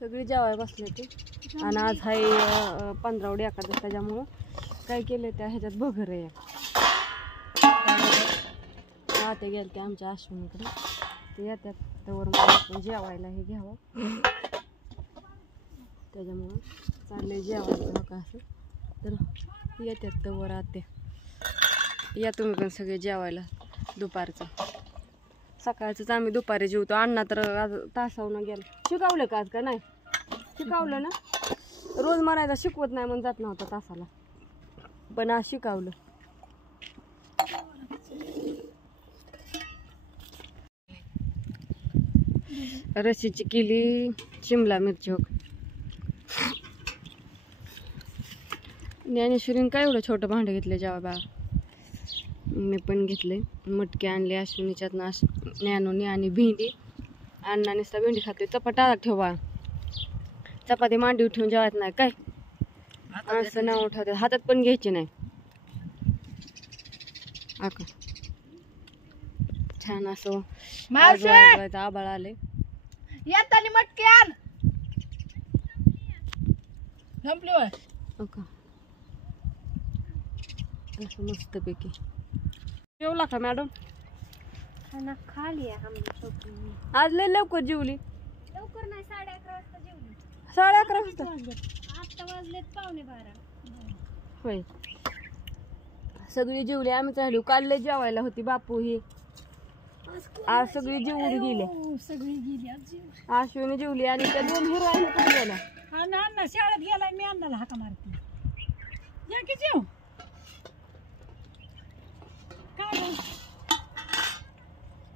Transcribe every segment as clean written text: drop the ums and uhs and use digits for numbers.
सगळी जेवायला बसले ते आणि आज आहे 15 एकादश त्याच्यामुळं काय केलं त्या ह्याच्यात बघर आहे ते गेले ते आमच्या अश्विनीकडे ते येतात त्यावर आपण जेवायला हे घ्यावं त्याच्यामुळं चाललंय जेवायचं बघा असं तर येतात त्यावर आते या तुम्ही पण सगळे जेवायला दुपारचं सकाळचंच आम्ही दुपारी जेवतो अण्णा तर आज तासावून गेलं शिकवलं का आज का नाही शिकवलं ना रोज मरायला शिकवत नाही म्हणून जात नव्हता तासाला पण आज शिकवलं रशीची केली शिमला मिरची हो ज्ञानेश्वरीने काय एवढं छोटं भांडं घेतलं जेव्हा बा मी पण घेतले मटके आणले अश्विनीच्यात ना ज्ञानोनी आणि भेंडी अण्णा नुसता भेंडी खाते चपाटा ठेवा चपाती मांडी ठेवून जेवायत नाही काय असं नाव उठवते हातात पण घ्यायची नाही आका छान असं आबाळ आले येतानी मटके आण संपली होय ओका असं मस्त पैकी जेवला का मॅडम खाना खा लिया हमने आज लय लवकर जेवली लवकर नाही 11:30 वाजता जेवली 11:30 वाजता आता वाजलेत 11:15 होय सगळी जेवली आम्ही चालू काल लय जेवायला होती बापू ही आज सगळी जेवून गेली सगळी गेली अश्विनी जेवली आणि त्या 2 हिरोईन पण गेल्या हा ना अण्णा शाळेत गेलाय मी अण्णाला हाका मारते या की जेव काय रे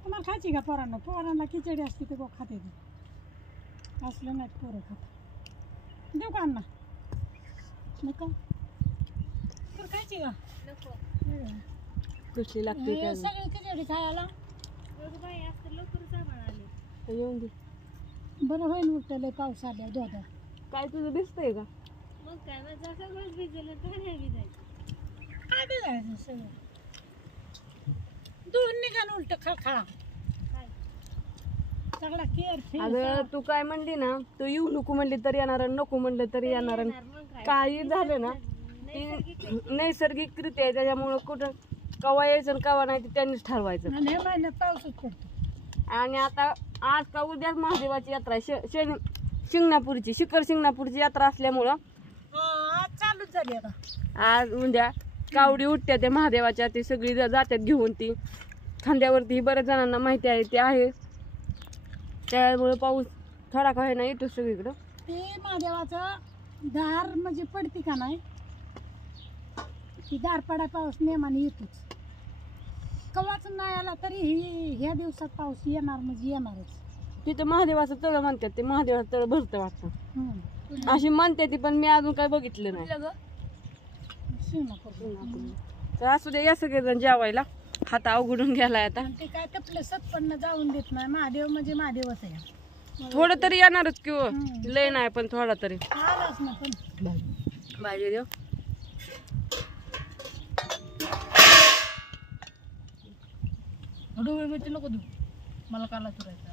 तुम्हाला खायची का पोरांना पोरांना खिचडी असते ते खाते असलं नाही पोरं खात देऊ का अण्णा नको तर खायची का नको कसली लागते काय सगळी खिचडी खायला लवकर आले येऊन दे बरं होईल उठलं पाऊस आल्या दोघा काय तुझं दिसतंय का मग काय माझं सगळंच भिजलं तर नाही भिजायचं काय भिजायचं सगळं दूर निघान उलट खळखळा सगळा केअर अगं तू काय म्हणली ना तू येऊ नको म्हणली तरी येणार नको म्हणलं तरी येणार काही झालं ना ती नैसर्गिकरित्या आहे त्याच्यामुळं कुठं कवा यायचं कवा नाही ते त्यांनीच ठरवायचं आणि हे महिन्यात पाऊसच पडतो आणि आता आज का उद्याच महादेवाची यात्रा आहे शिंगणापूरची शिखरशिंगणापूरची यात्रा असल्यामुळं आज चालूच झाली आता आज उद्या कावडी उठत्या त्या महादेवाच्या ती सगळी जात्यात घेऊन ती खांद्यावरती बऱ्याच जणांना माहिती आहे ते आहे त्यामुळे पाऊस थोडा का होईना येतो सगळीकडं ते महादेवाचं दार म्हणजे पडते का नाही ती दार पडा पाऊस नेमाने येतोच कवाच नाही आला तरी ह्या दिवसात पाऊस येणार म्हणजे येणारच तिथं महादेवाचं तळ म्हणतात ते महादेवाचं तळ भरतं वाटतं अशी म्हणते ती पण मी अजून काय बघितलं नाही तर असू दे या सगळेजण जेवायला हात अवघडून गेलाय आता ते काय तपलं सत्पन्न जाऊन देत नाही महादेव म्हणजे महादेवच आहे थोडं तरी येणारच किंवा लय नाही पण थोडा तरी आलाच ना पण भाजी देऊ नको देऊ मला काला चुरायचा